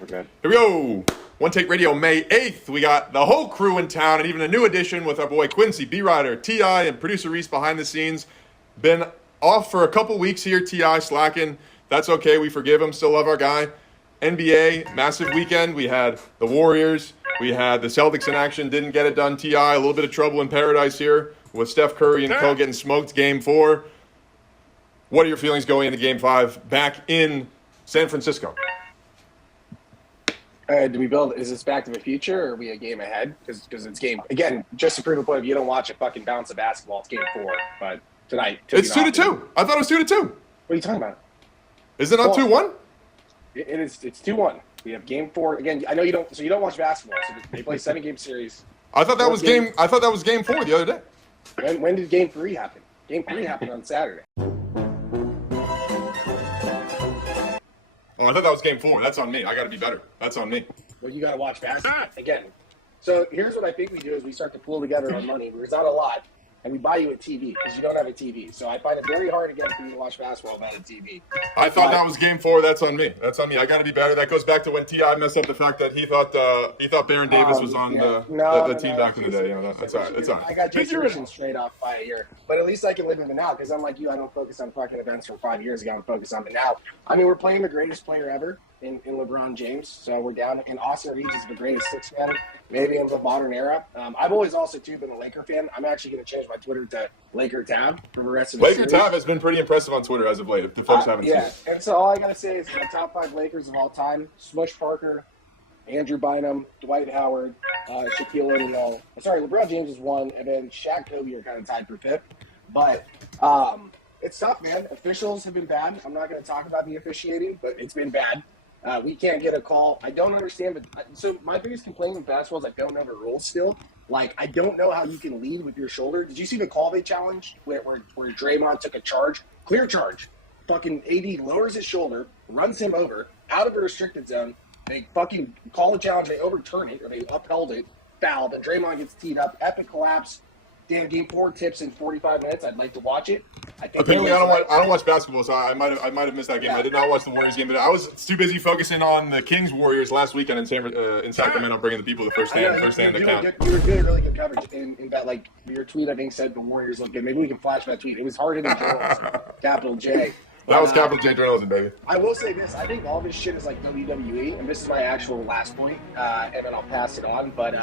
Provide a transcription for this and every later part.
We're good. Here we go. OneTake Radio, May 8th. We got the whole crew in town and even a new addition with our boy Quincy, B-Rider, T.I., and producer Reese behind the scenes. Been off for a couple weeks here, T.I. slacking. That's okay. We forgive him. Still love our guy. NBA, massive weekend. We had the Warriors. We had the Celtics in action. Didn't get it done, T.I. A little bit of trouble in paradise here with Steph Curry and Co. getting smoked Game 4. What are your feelings going into Game 5 back in San Francisco? Do we build? Is this Back to the Future, or are we a game ahead? Because it's game again. Just to prove the point, if you don't watch a fucking bounce of basketball, it's Game 4. But tonight, it's 2-2. I thought it was 2-2. What are you talking about? Is it not 2-1? It is. It's 2-1. We have Game 4 again. I know you don't. So you don't watch basketball. So they play 7-game series. I thought that was game. I thought that was Game 4 the other day. When did Game 3 happen? Game 3 happened on Saturday. Oh, I thought that was Game 4. That's on me. I got to be better. That's on me. Well, you got to watch basketball again. So here's what I think we do: is we start to pool together our money. There's not a lot, and we buy you a TV because you don't have a TV. So I find it very hard again for you to watch basketball without a TV. I thought that was Game 4. That's on me. That's on me. I got to be better. That goes back to when T.I. messed up the fact that he thought Baron Davis was on the team back in the day. You know, that's all right. It's all right. I got Jason straight off by a year, but at least I can live in the now because unlike you, I don't focus on fucking events from 5 years ago. I'm focused on the now. I mean, we're playing the greatest player ever in LeBron James, so we're down. And Austin Reeves is the greatest six-man maybe in the modern era. I've always also too been a Laker fan. I'm actually going to change my Twitter to Laker Tab for the rest of the series. Laker Tab has been pretty impressive on Twitter as of late. If the folks haven't seen it. And so all I got to say is my top 5 Lakers of all time: Smush Parker, Andrew Bynum, Dwight Howard, Shaquille O'Neal. Sorry, LeBron James is 1, and then Shaq, Kobe are kind of tied for 5th. But it's tough, man. Officials have been bad. I'm not going to talk about the officiating, but it's been bad. We can't get a call. I don't understand, but so my biggest complaint with basketball is I don't know the rules still. Like, I don't know how you can lead with your shoulder. Did you see the call they challenged where Draymond took a charge? Clear charge. Fucking AD lowers his shoulder, runs him over, out of a restricted zone. They fucking call a challenge. They overturn it, or they upheld it. Foul. Then Draymond gets teed up. Epic collapse. Damn, Game 4 tips in 45 minutes. I'd like to watch it. Apparently, I don't watch basketball, so I might have missed that game. Yeah. I did not watch the Warriors game, but I was too busy focusing on the Kings Warriors last weekend in Sacramento, bringing the people the first day to count. You were doing really good coverage in that. Like your tweet, I think said the Warriors look good. Maybe we can flash that tweet. It was harder than journalism. Capital J. That was capital J journalism, baby. I will say this: I think all this shit is like WWE, and this is my actual last point, and then I'll pass it on. But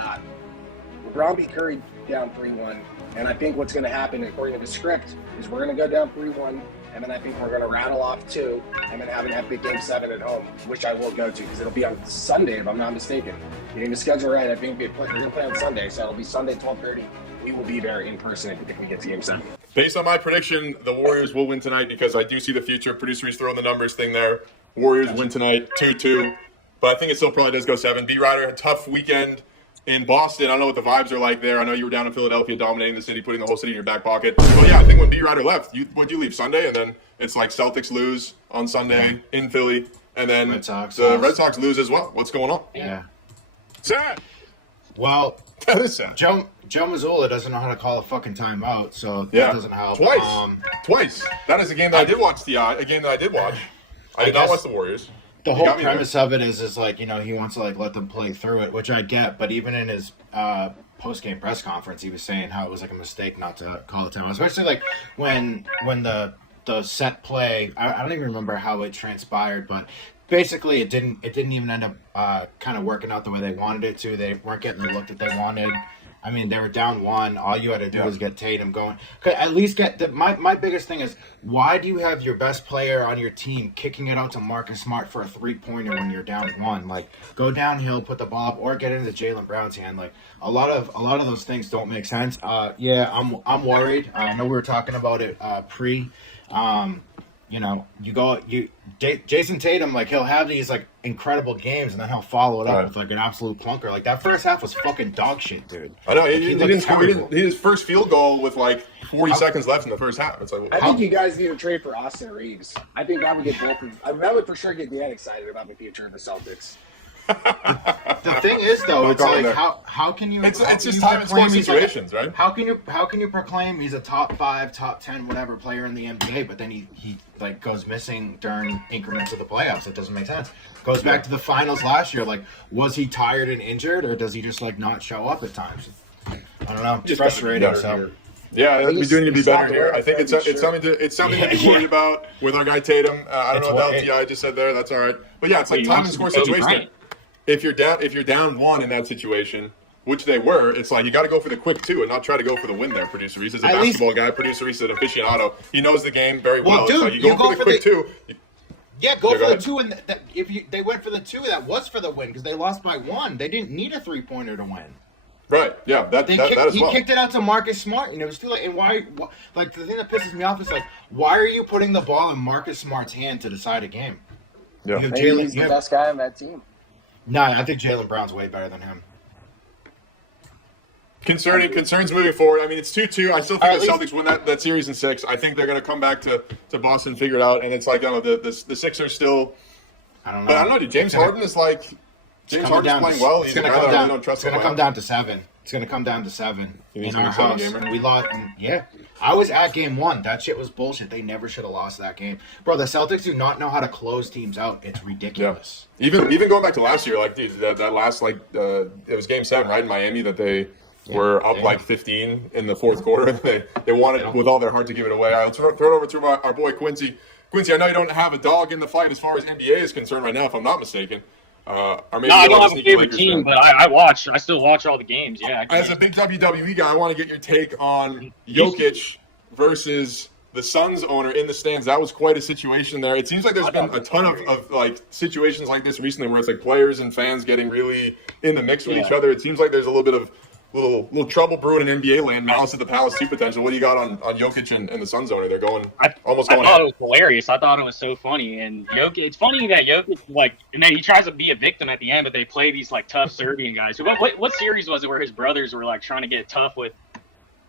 LeBron beat Curry down 3-1. And I think what's going to happen, according to the script, is we're going to go down 3-1, and then I think we're going to rattle off 2, and then have an epic Game 7 at home, which I will go to because it'll be on Sunday, if I'm not mistaken. Getting the schedule right, I think we're going to play on Sunday, so it'll be Sunday, 12:30. We will be there in person if we get to Game 7. Based on my prediction, the Warriors will win tonight because I do see the future. Producer is throwing the numbers thing there. Warriors win tonight, 2-2. But I think it still probably does go 7. B-Rider, a tough weekend in Boston. I don't know what the vibes are like there. I know you were down in Philadelphia dominating the city, putting the whole city in your back pocket. But yeah, I think when B-Rider left, would you leave Sunday? And then it's like Celtics lose on Sunday in Philly. And then Red Sox lose as well. What's going on? Yeah. Sad. Well, that is sad. Joe Mazzulla doesn't know how to call a fucking timeout, so that doesn't help. Twice. That is a game that I did watch, a game that I did watch. I did not watch the Warriors. The whole premise of it is like, you know, he wants to like let them play through it, which I get. But even in his post-game press conference, he was saying how it was like a mistake not to call the timeout, especially like when the set play. I don't even remember how it transpired, but basically it didn't even end up kind of working out the way they wanted it to. They weren't getting the look that they wanted. I mean, they were down 1. All you had to do was get Tatum going. Could at least get my biggest thing is, why do you have your best player on your team kicking it out to Marcus Smart for a 3-pointer when you're down 1? Like, go downhill, put the ball up, or get into Jaylen Brown's hand. Like, a lot of those things don't make sense. I'm worried. I know we were talking about it pre. You know, Jason Tatum, like, he'll have these, like, incredible games, and then he'll follow it up with, like, an absolute plunker. Like, that first half was fucking dog shit, dude. I know. He didn't score. He hit his first field goal with, like, 40 seconds left in the first half. It's like, I think you guys need to trade for Austin Reeves. I think I would get both. I would for sure get Dan excited about the future of the Celtics. The thing is, though, it's like there. how can you? It's how just can you time and score proclaim he's situations, right? How can you proclaim he's a top 5, top 10, whatever player in the NBA, but then he like goes missing during increments of the playoffs? It doesn't make sense. Goes back to the finals last year. Like, was he tired and injured, or does he just like not show up at times? I don't know. It's frustrating. So. Yeah, we do need to be better here. I think it's sure. something to be worried about with our guy Tatum. I don't know what the LTI just said there. That's all right. But yeah, it's like time and score situation. If you're down 1 in that situation, which they were, it's like you got to go for the quick 2 and not try to go for the win there. Producer Reese is a basketball guy. Producer Reese is an aficionado. He knows the game very well. Dude, like you go for the quick 2. Yeah, go for the 2, and they went for the 2, that was for the win because they lost by 1. They didn't need a 3-pointer to win. Right. Yeah. That as well. He kicked it out to Marcus Smart, and it was too late. And why? Like, the thing that pisses me off is like, why are you putting the ball in Marcus Smart's hand to decide a game? Yeah. He's the best guy on that team. No, I think Jaylen Brown's way better than him. Concerns moving forward. I mean, it's 2-2. I still think the Celtics win that series in 6. I think they're going to come back to Boston, figure it out, and it's like, I don't know, the Sixers still. I don't know. But I don't know, dude. James Harden is like. James Harden's playing well. It's going to come down to 7. It's going to come down to 7 in our house. We lost. Yeah. I was at game 1. That shit was bullshit. They never should have lost that game. Bro, the Celtics do not know how to close teams out. It's ridiculous. Yeah. Even going back to last year, like, dude, that last, like, it was game 7, right, in Miami, that they were up like 15 in the fourth quarter. They wanted with all their heart to give it away. All right, let's throw it over to our boy Quincy. Quincy, I know you don't have a dog in the fight as far as NBA is concerned right now, if I'm not mistaken. Or maybe I don't have a favorite team, but I still watch all the games. Yeah. As a big WWE guy, I want to get your take on Jokic versus the Suns owner in the stands. That was quite a situation there. It seems like there's been a ton of like situations like this recently where it's like players and fans getting really in the mix with each other. It seems like there's a little bit of little trouble brewing in NBA land. Malice at the Palace 2 potential. What do you got on Jokic and the Suns owner? They're I thought it was hilarious. I thought it was so funny. And Jokic, it's funny that Jokic, like, and then he tries to be a victim at the end, but they play these like tough Serbian guys. What series was it where his brothers were like trying to get tough with?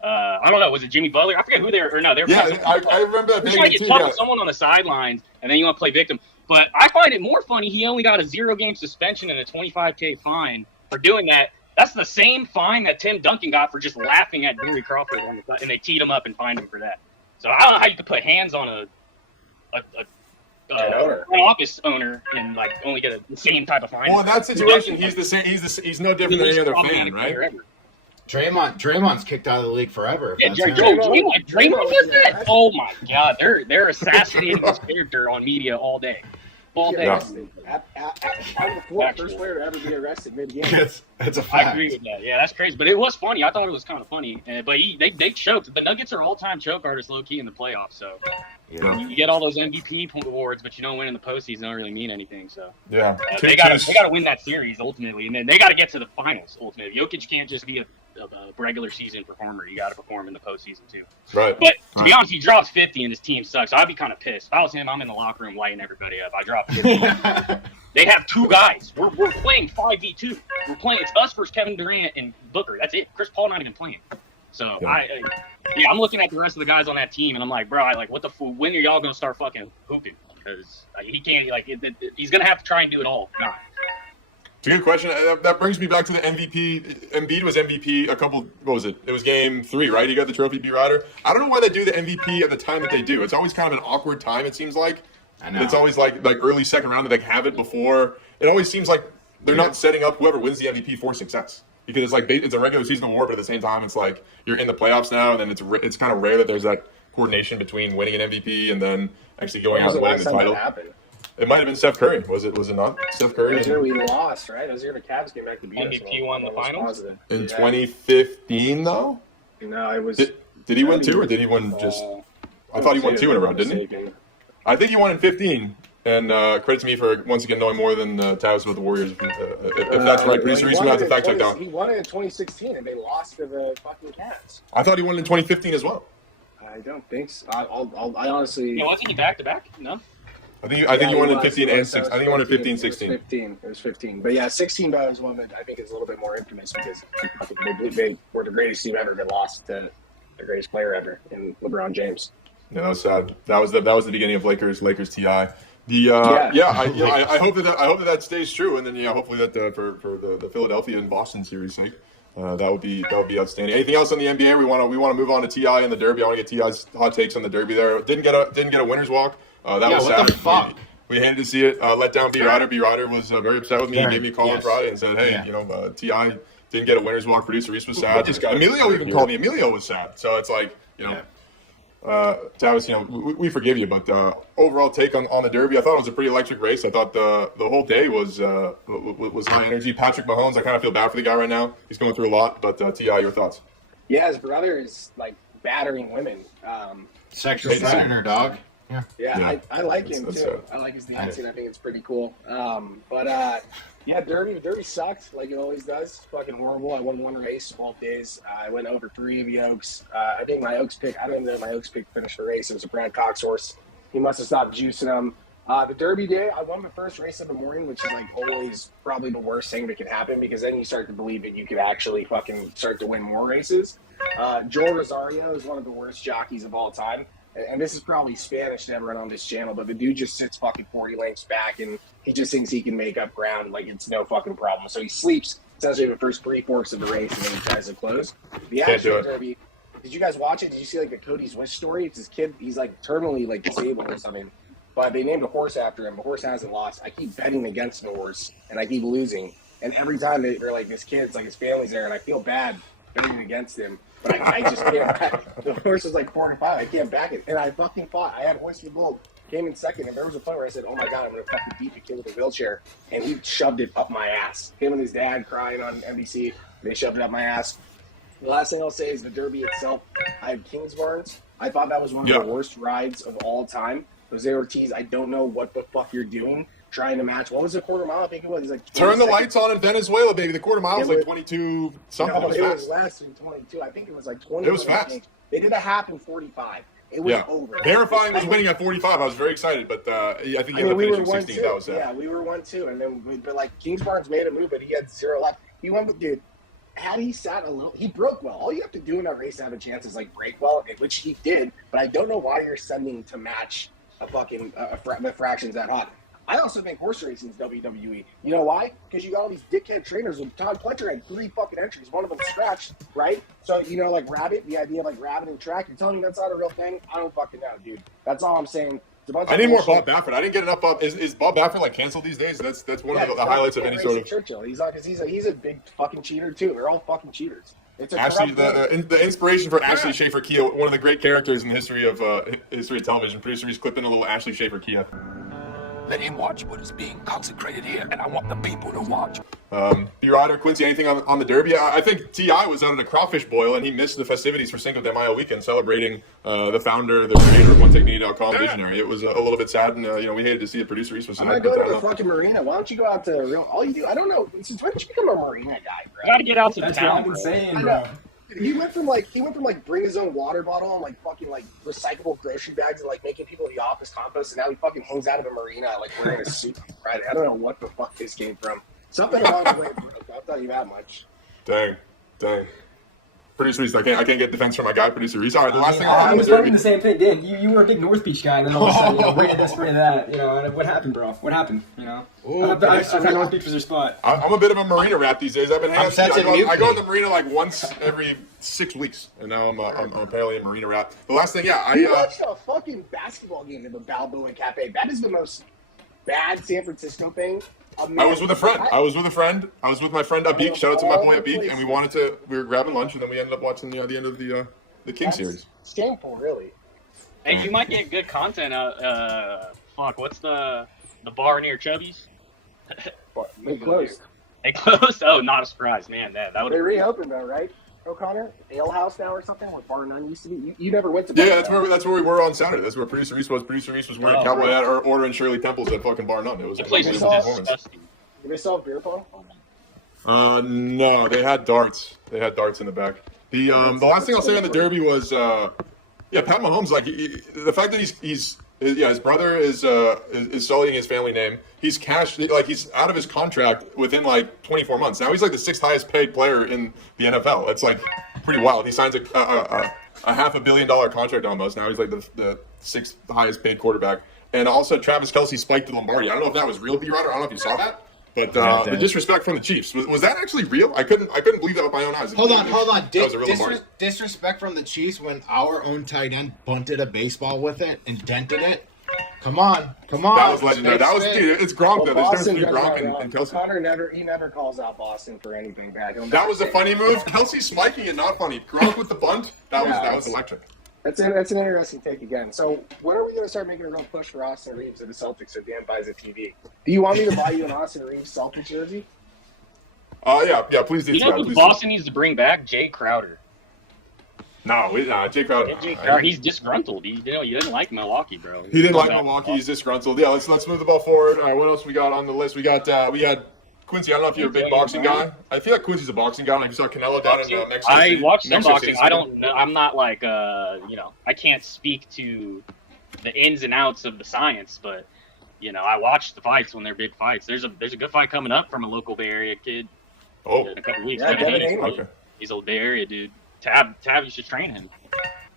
I don't know. Was it Jimmy Butler? I forget who they were. Or no, they were. Yeah, I remember that. They're trying to get tough with someone on the sidelines, and then you want to play victim. But I find it more funny. He only got a 0-game suspension and a $25,000 fine for doing that. That's the same fine that Tim Duncan got for just laughing at Barry Crawford on the side, and they teed him up and fined him for that. So I don't know how you could put hands on an office owner and like only get the same type of fine. Well, in that situation, he's the same. He's no different than any other fan, right? Draymond's kicked out of the league forever. Yeah, Draymond does that? Oh my God, they're assassinating his character on media all day. All day. Out of the first player to ever be arrested mid-game. It's a fact. I agree with that. Yeah, that's crazy. But it was funny. I thought it was kind of funny. But they choked. The Nuggets are all-time choke artists low-key in the playoffs. So you get all those MVP awards, but you don't win in the postseason. Don't really mean anything. So yeah, they got to win that series ultimately, and then they got to get to the finals ultimately. Jokic can't just be a regular season performer. You got to perform in the postseason too. Right. But to be honest, he drops 50 and his team sucks. So I'd be kind of pissed. If I was him, I'm in the locker room lighting everybody up. I dropped 50. They have 2 guys. We're playing 5v2. We're playing. It's us versus Kevin Durant and Booker. That's it. Chris Paul not even playing. So I'm looking at the rest of the guys on that team and I'm like, bro, what the fool? When are y'all gonna start fucking hooping? Because he can't. He's gonna have to try and do it all. Nah. It's a good question. That brings me back to the MVP. Embiid was MVP what was it? It was game 3, right? He got the trophy, B-Rider. I don't know why they do the MVP at the time that they do. It's always kind of an awkward time, it seems like. I know. It's always like early second round, they have it before. It always seems like they're not setting up whoever wins the MVP for success. Because it's like it's a regular season award, but at the same time, it's like you're in the playoffs now, and then it's kind of rare that there's that coordination between winning an MVP and then actually going out and winning the title. It might have been Steph Curry. Was it not Steph Curry? It was year we lost, right? It was year the Cavs came back to beat us. MVP won the finals? In 2015, though? No, it was... Did he win 2, or did he win just... I thought he won 2 in a row, didn't he? I think he won in 15. And credit to me for, once again, knowing more than Taz with the Warriors. If that's right, Reese, we have to fact check down. He won it in 2016, and they lost to the fucking Cavs. I thought he won in 2015 as well. I don't think so. I honestly... Yeah, wasn't he back-to-back? No? I think he won in 15 and 16. I think he won in 15, 16. It was 15. But yeah, 16 was one that I think is a little bit more infamous because I think they were the greatest team ever that lost to the greatest player ever in LeBron James. Yeah, that was sad. That was the beginning of Lakers TI. I hope that stays true, and then hopefully that for the Philadelphia and Boston series sake, that would be outstanding. Anything else on the NBA? We want to move on to Ti and the Derby. I want to get Ti's hot takes on the Derby. There didn't get a winner's walk. That was sad. What the fuck? We hated to see it. Let down B Rider. B Rider was very upset with me. He gave me a call on Friday and said, "Hey, Ti didn't get a winner's walk. Producer Reese was sad. Emilio even called me. Emilio was sad. So it's like Travis, we forgive you, but overall take on the Derby, I thought it was a pretty electric race. I thought the whole day was high energy. Patrick Mahomes, I kind of feel bad for the guy right now. He's going through a lot, but Ti, your thoughts? Yeah, his brother is like battering women. Sexual predator, dog. Yeah. I like him too. I like his dancing. I think it's pretty cool. Derby sucked like it always does. Fucking horrible. I won one race both days. I went over 3 of the Oaks. I think my Oaks pick. I don't even know if my Oaks pick finished the race. It was a Brad Cox horse. He must have stopped juicing him. The Derby day, I won the first race of the morning, which is like always probably the worst thing that could happen because then you start to believe that you could actually fucking start to win more races. Joel Rosario is one of the worst jockeys of all time. And this is probably Spanish to everyone on this channel, but the dude just sits fucking 40 lengths back and he just thinks he can make up ground like it's no fucking problem. So he sleeps essentially the first 3 forks of the race and then he tries to close. The actual Derby, did you guys watch it? Did you see like the Cody Swiss story? It's his kid, he's like terminally like disabled or something. But they named a horse after him. The horse hasn't lost. I keep betting against the horse and I keep losing. And every time they're like, this kid's like his family's there and I feel bad betting against him. But I just can't back. The horse was like 4-5. I can't back it. And I fucking fought. I had Horse for Gold. Came in second. And there was a point where I said, oh my God, I'm going to fucking beat the kid with a wheelchair. And he shoved it up my ass. Him and his dad crying on NBC. They shoved it up my ass. The last thing I'll say is the Derby itself. I had Kingsbarns. I thought that was one of the worst rides of all time. Jose Ortiz, I don't know what the fuck you're doing. Trying to match. What was the quarter mile? I think it was. Like turn the lights on in Venezuela, baby. The quarter mile was like 22 something. No, it was less than 22. I think it was like 20. It was fast. They did a half in 45. It was over. Verifying was winning at 45. I was very excited, but I think he ended up finishing 16. That was sad. Yeah, we were 1-2, and then but like Kingsbarns made a move, but he had 0 left. He went with dude. Had he sat alone, he broke well. All you have to do in that race to have a chance is like break well, which he did. But I don't know why you're sending to match a fucking the fractions that hot. I also think horse racing is WWE. You know why? Because you got all these dickhead trainers. Todd Pletcher had 3 fucking entries. One of them scratched, right? So, like Rabbit, the idea of like Rabbit and track, you're telling me that's not a real thing? I don't fucking know, dude. That's all I'm saying. I need more Bob Baffert. I didn't get enough Bob. Is Bob Baffert like canceled these days? That's one of the highlights of any sort of. Churchill. He's a big fucking cheater too. They're all fucking cheaters. It's Ashley, the inspiration for Ashley Schaefer Kia, one of the great characters in the history of television. Producer Reese clipping a little Ashley Schaefer Kia. Let him watch what is being consecrated here, and I want the people to watch. B Rider, Quincy, anything on the Derby? I think Ti was out at a crawfish boil, and he missed the festivities for Cinco de Mayo weekend, celebrating the founder, the creator of OneTakeMedia.com, visionary. It was a little bit sad, and we hated to see it. Producer Reese was. I'm gonna go to the fucking marina. Why don't you go out to real? All you do, I don't know. Since when did you become a marina guy, bro? You gotta get out to the That's town. what I've been saying, bro. He went from bring his own water bottle and like fucking like recyclable grocery bags and like making people in the office compost, and now he fucking hangs out at a marina like wearing a suit. Right? I don't know what the fuck this came from. Something along the way broke. I'll tell you that much. Dang. Producer Reese, I can't get defense from my guy, Producer Reese. All right, the last thing I was wondering the same thing, Dan. You were a big North Beach guy, and then all of a sudden, we're this, we're that. And what happened, bro? What happened? I thought North Beach was your spot. I'm a bit of a marina rat these days. I've been I'm I go on the marina like once every 6 weeks, and now I'm apparently a marina rat. The last thing, I watched a fucking basketball game in the Balboa Cafe. That is the most bad San Francisco thing. I was with a friend. I was with my friend Abik. Shout out to my boy Abik. And we were grabbing lunch, and then we ended up watching the end of the King series. Shameful, really. Hey, you might get good content out. What's the bar near Chubby's? They closed. They closed? Oh, not a surprise, man. That would. They reopened though, right? O'Connor, Ale House now or something, where Bar 9 used to be. You never went to. Yeah, that's where we were on Saturday. That's where Producer Reese was. Producer Reese was wearing cowboy hat or ordering Shirley Temples at fucking Bar None. It was a place was disgusting. Did they sell beer pong? No, they had darts. They had darts in the back. The last thing I'll say on the Derby was, Pat Mahomes. Like the fact that his brother is sullying his family name. He's cashed, like he's out of his contract within like 24 months. Now he's like the 6th highest paid player in the NFL. It's like pretty wild. He signs a $500 million contract almost. Now he's like the 6th highest paid quarterback. and also Travis Kelce spiked the Lombardi. I don't know if that was real, B-Rider. I don't know if you saw that. But the disrespect from the Chiefs, was that actually real? I couldn't believe that with my own eyes. Hold on. That was a real Lombardi. Disrespect from the Chiefs when our own tight end bunted a baseball with it and dented it. Come on. That was legendary. That was, dude, it's Gronk, though. There's difference between Gronk and Kelce. Connor never calls out Boston for anything bad. That was a funny move. Kelce spiking it, not funny. Gronk with the bunt, that was electric. That's an interesting take again. So when are we going to start making a real push for Austin Reeves and the Celtics so Dan buys a TV? Do you want me to buy you an Austin Reeves Celtics jersey? Yeah, please do. You know who Boston needs to bring back? Jay Crowder. No, Jay Crowder. Jay Crowder, he's disgruntled. He didn't like Milwaukee, bro. He didn't like Milwaukee. He's disgruntled. Yeah, let's move the ball forward. All right, what else we got on the list? We had Quincy. I don't know if you're a big boxing guy. I feel like Quincy's a boxing guy. Like you saw Canelo down in Mexico. I watched some boxing. I don't know. I'm not like I can't speak to the ins and outs of the science, but I watch the fights when they're big fights. There's a good fight coming up from a local Bay Area kid. In a couple weeks. Okay. He's old Bay Area dude. Tab, you should train him.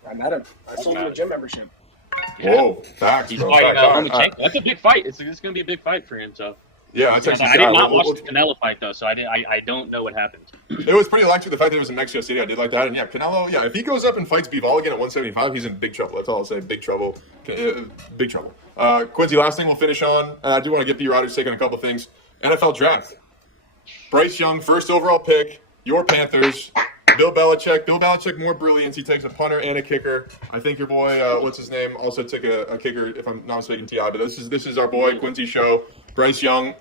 I met him. I sold him a gym membership. Yeah. Whoa, facts, He's bro. fighting That's a big fight. It's going to be a big fight for him. So yeah, I did not watch the Canelo fight though, so I don't know what happened. It was pretty electric. The fact that it was in Mexico City, I did like that. And yeah, Canelo. Yeah, if he goes up and fights Bivol again at 175, he's in big trouble. That's all I'll say. Big trouble. Big trouble. Quincy, last thing we'll finish on. I do want to get B-Rider's take on a couple things. NFL draft. Bryce Young, first overall pick. Your Panthers. Bill Belichick, more brilliance. He takes a punter and a kicker. I think your boy, what's his name, also took a kicker, if I'm not mistaken, T.I. But this is our boy, Quincy Show. Bryce Young.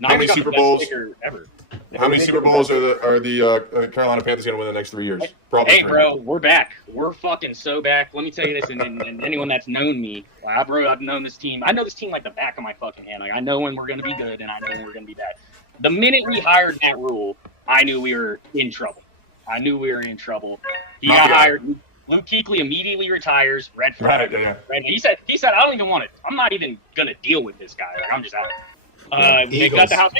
How many Super Bowls? Ever. How many Super Bowls are the Carolina Panthers going to win the next 3 years? Probably. Hey, bro, we're back. We're fucking so back. Let me tell you this, and anyone that's known me, I've known this team. I know this team like the back of my fucking hand. Like I know when we're going to be good, and I know when we're going to be bad. The minute we hired Matt Rule, I knew we were in trouble. He got hired. Luke Kuechly immediately retires. Red flag. He said, I don't even want it. I'm not even gonna deal with this guy. Like, I'm just out. They got the house.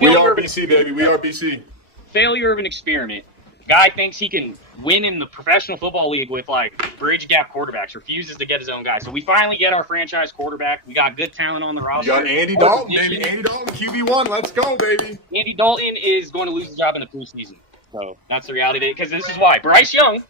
We are BC, baby. We are BC. Failure of an experiment. Guy thinks he can win in the professional football league with like bridge gap quarterbacks. Refuses to get his own guy. So we finally get our franchise quarterback. We got good talent on the roster. You got Andy Dalton, baby. Andy Dalton, QB1. Let's go, baby. Andy Dalton is going to lose his job in the preseason. So that's the reality. Because this is why Bryce Young,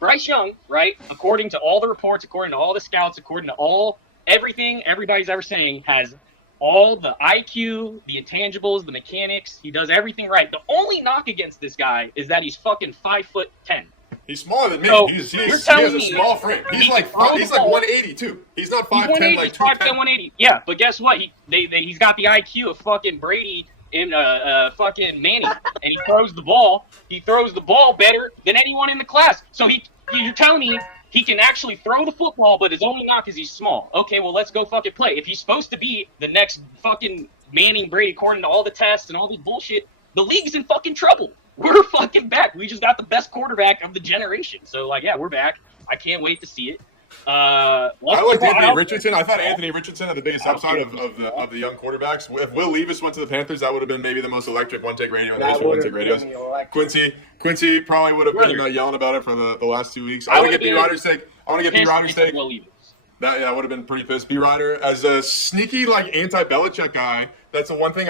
Bryce Young, right? According to all the reports, according to all the scouts, according to everything everybody's ever saying, has all the IQ, the intangibles, the mechanics. He does everything right. The only knock against this guy is that he's fucking 5'10". He's smaller than me. So he has a small frame. He's like 180 too. He's not 5'10", like 210. 180. Yeah, but guess what? He's got the IQ of fucking Brady and fucking Manny, and he throws the ball. He throws the ball better than anyone in the class. So you're telling me he can actually throw the football, but his only knock is he's small. Okay, well, let's go fucking play. If he's supposed to be the next fucking Manning Brady, according to all the tests and all this bullshit, the league's in fucking trouble. We're fucking back. We just got the best quarterback of the generation. So, yeah, we're back. I can't wait to see it. I liked Anthony Richardson. I thought Anthony Richardson had the biggest upside of the young quarterbacks. If Will Levis went to the Panthers, that would have been maybe the most electric OneTake Radio in the history of OneTake Radios. Quincy probably would have been yelling about it for the last 2 weeks. I want to get B-Rider's take. That would have been pretty pissed. B-Rider, as a sneaky anti-Belichick guy, that's the one thing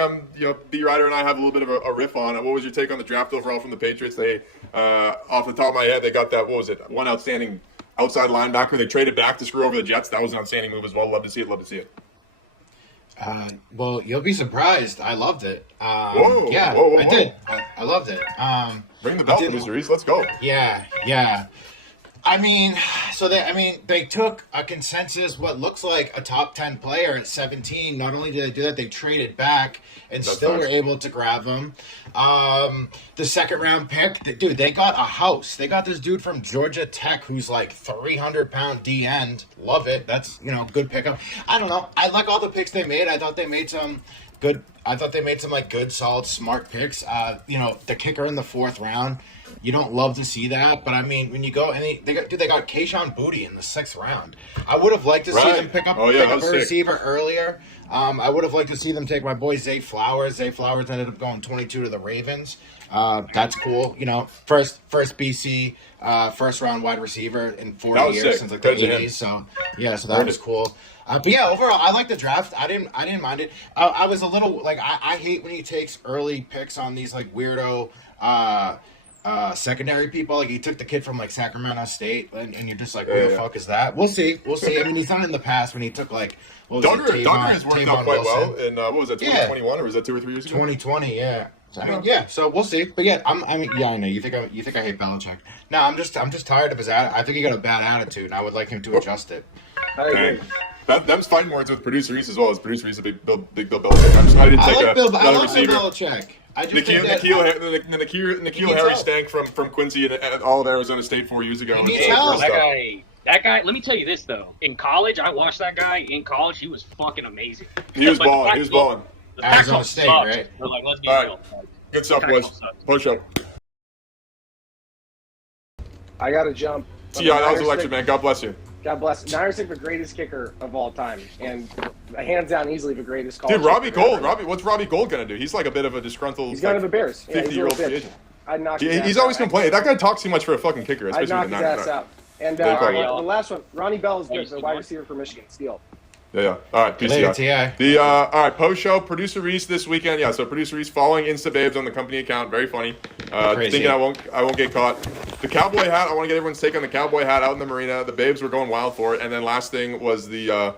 B-Rider and I have a little bit of a riff on. What was your take on the draft overall from the Patriots? They, off the top of my head, they got that, one outstanding outside linebacker. They traded back to screw over the Jets. That was an outstanding move as well. Love to see it. Well, you'll be surprised. I loved it. Whoa. I did. I loved it. Bring the belt, Mr. Reese. Let's go. Yeah. They took a consensus, what looks like a top 10 player at 17. Not only did they do that, they traded back and were able to grab him. The second round pick, they got a house. They got this dude from Georgia Tech who's like 300-pound D-end. Love it. That's, good pickup. I don't know. I like all the picks they made. I thought they made some good, good, solid, smart picks. The kicker in the fourth round. You don't love to see that, but I mean, when you go and they got Keyshawn Booty in the 6th round. I would have liked to see them pick up a receiver earlier. I would have liked to see them take my boy Zay Flowers. Zay Flowers ended up going 22 to the Ravens. That's cool. You know, first BC first round wide receiver in 40 years since like the 80s. So that was cool. But yeah, overall, I like the draft. I didn't mind it. I was a little like I hate when he takes early picks on these like weirdo secondary people. Like he took the kid from like Sacramento State, and you're just like, who the fuck is that? We'll see. I mean, he's done in the past when he took like Duggar has worked out quite well in what was that 2021 or was that 2 or 3 years ago? 2020, yeah. So, I mean, so we'll see. But yeah, I know you think I hate Belichick. No, I'm just tired of his attitude. I think he got a bad attitude, and I would like him to adjust it. I agree. Them's fighting words with producer Reese as well as producer Reese, a big Bill Belichick. I didn't take another receiver. Bill Belichick. Nikhil Harry stank from Quincy and all of Arizona State 4 years ago. That guy, let me tell you this, though. In college, I watched that guy. In college, he was fucking amazing. He was balling. Arizona State, right? We're like, let's be real. Good stuff, boys. Push up. I got to jump. T.I., that was electric, man. God bless you. God bless. Niners picked the greatest kicker of all time, and hands down, easily the greatest college. Dude, Robbie Gould. What's Robbie Gould gonna do? He's like a bit of a disgruntled. He's gonna have a Bears. 50-year-old free agent. He's always complaining. That guy talks too much for a fucking kicker, especially I'd knock his ass out. And the last one, Ronnie Bell is good, the wide receiver for Michigan. Steal. Yeah. All right, peace out. All right, post show. Producer Reese this weekend. Yeah, so producer Reese following Insta Babes on the company account. Very funny. Thinking I won't get caught. The cowboy hat. I want to get everyone's take on the cowboy hat out in the marina. The Babes were going wild for it. And then last thing was the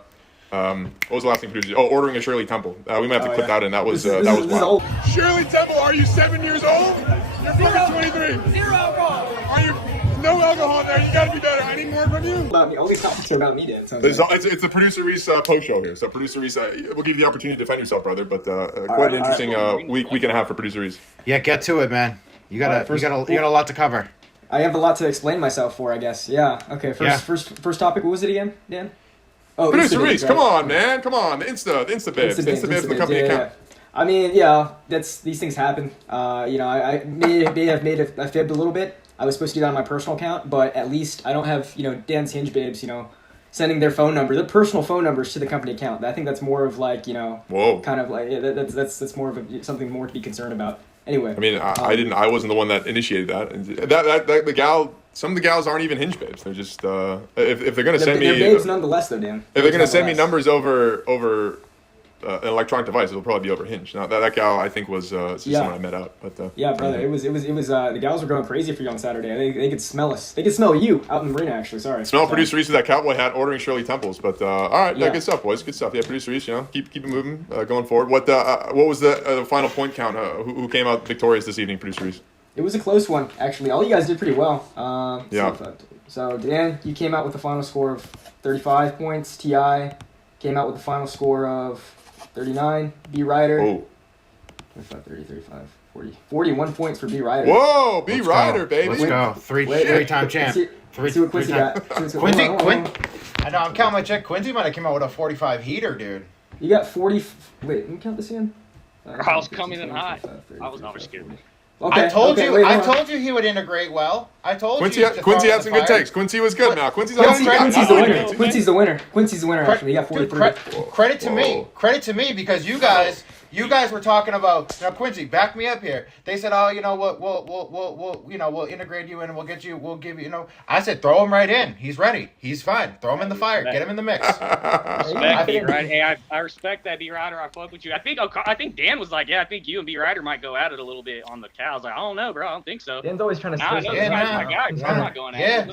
what was the last thing producer? Oh, ordering a Shirley Temple. We might have to put that in. That was wild. Shirley Temple, are you 7 years old? You're fucking 23. Zero alcohol. Are you? No alcohol there. You gotta be better. I need more from you. About me. Always talking about me, Dan. It's the producer Reese post show here. So producer Reese, we'll give you the opportunity to defend yourself, brother. But quite an interesting week and a half for producer Reese. Yeah, get to it, man. You got a lot to cover. I have a lot to explain myself for, I guess. Yeah. Okay. First topic. What was it again, Dan? Oh, producer Reese, right? Come on, man. Come on. The Insta Babes. Insta Babes, the company account. I mean, these things happen. I may have made a fibbed a little bit. I was supposed to do that on my personal account, but at least I don't have, Dan's Hinge Babes, sending their personal phone numbers to the company account. I think that's more of like, Whoa. Kind of like, that's more of something more to be concerned about. Anyway. I mean, I wasn't the one that initiated that. The gal, some of the gals aren't even Hinge Babes. They're just, if they're going to send me. They're babes nonetheless, though, Dan. If they're going to send me numbers over an electronic device, it'll probably be over Hinge. Now that gal, I think, was someone I met out. But brother, it was. The gals were going crazy for you on Saturday. They could smell us. They could smell you out in the marina. Actually, sorry. Smell producer Reese with that cowboy hat, ordering Shirley Temples. But all right, good stuff, boys. Good stuff. Yeah, producer Reese, keep it moving, going forward. What was the final point count? Who came out victorious this evening, producer Reese? It was a close one, actually. All you guys did pretty well. So Dan, you came out with a final score of 35 points. Ti came out with a final score of 39. B Ryder. 25, 30, 35, 40. 41 points for B Ryder. Whoa, B Ryder, baby. Let's go. Three-time champ. See what Quincy got. Quincy. I know, I'm counting my check. Quincy might have come out with a 45 heater, dude. You got 40. Wait, let me count this again. I was coming in high. I was not just kidding. Okay, I told you he would integrate well. I told Quincy you. Quincy had some good takes. Quincy was good now. Quincy's the winner. Quincy's the winner, actually. He got 43. Credit to me. Credit to me because you guys were talking about, Quincy, back me up here. They said, we'll integrate you and we'll give you, I said, throw him right in. He's ready. He's fine. Throw him in the fire. Get him in the mix. I respect that, B Ryder. I fuck with you. I think Dan was like, I think you and B Ryder might go at it a little bit on the cows. Like, I don't know, bro. I don't think so. Dan's always trying to switch. My guy. So I'm not going at it. A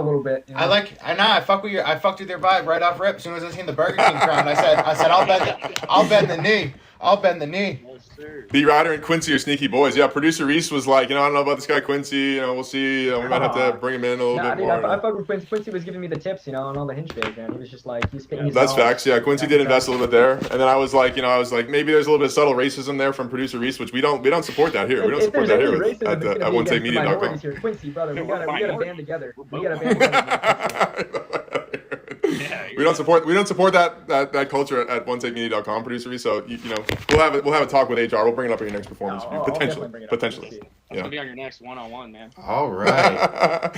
little bit. I fucked with your vibe right off rip. As soon as I seen the Burger King crown, I said, I'll bend the knee. I'll bend the knee. B Ryder and Quincy are sneaky boys. Yeah, producer Reese was like, I don't know about this guy Quincy. We'll see. We might have to bring him in a little bit more. I fuck with Quincy. Quincy was giving me the tips, on all the Hinge Babes, man. He was just like, that's facts. Yeah, Quincy did invest a little bit there, and then I was like, maybe there's a little bit of subtle racism there from producer Reese, which we don't support that here. We don't support that here at OneTakeMedia.com. Quincy, brother, we gotta band together. We gotta band together. We don't support that culture at OneTakeMedia.com, producer Reese. So you know we'll have a talk with HR. We'll bring it up at your next performance. I'll potentially. bring it up. Potentially. It's gonna be on your next one-on-one, man. All right.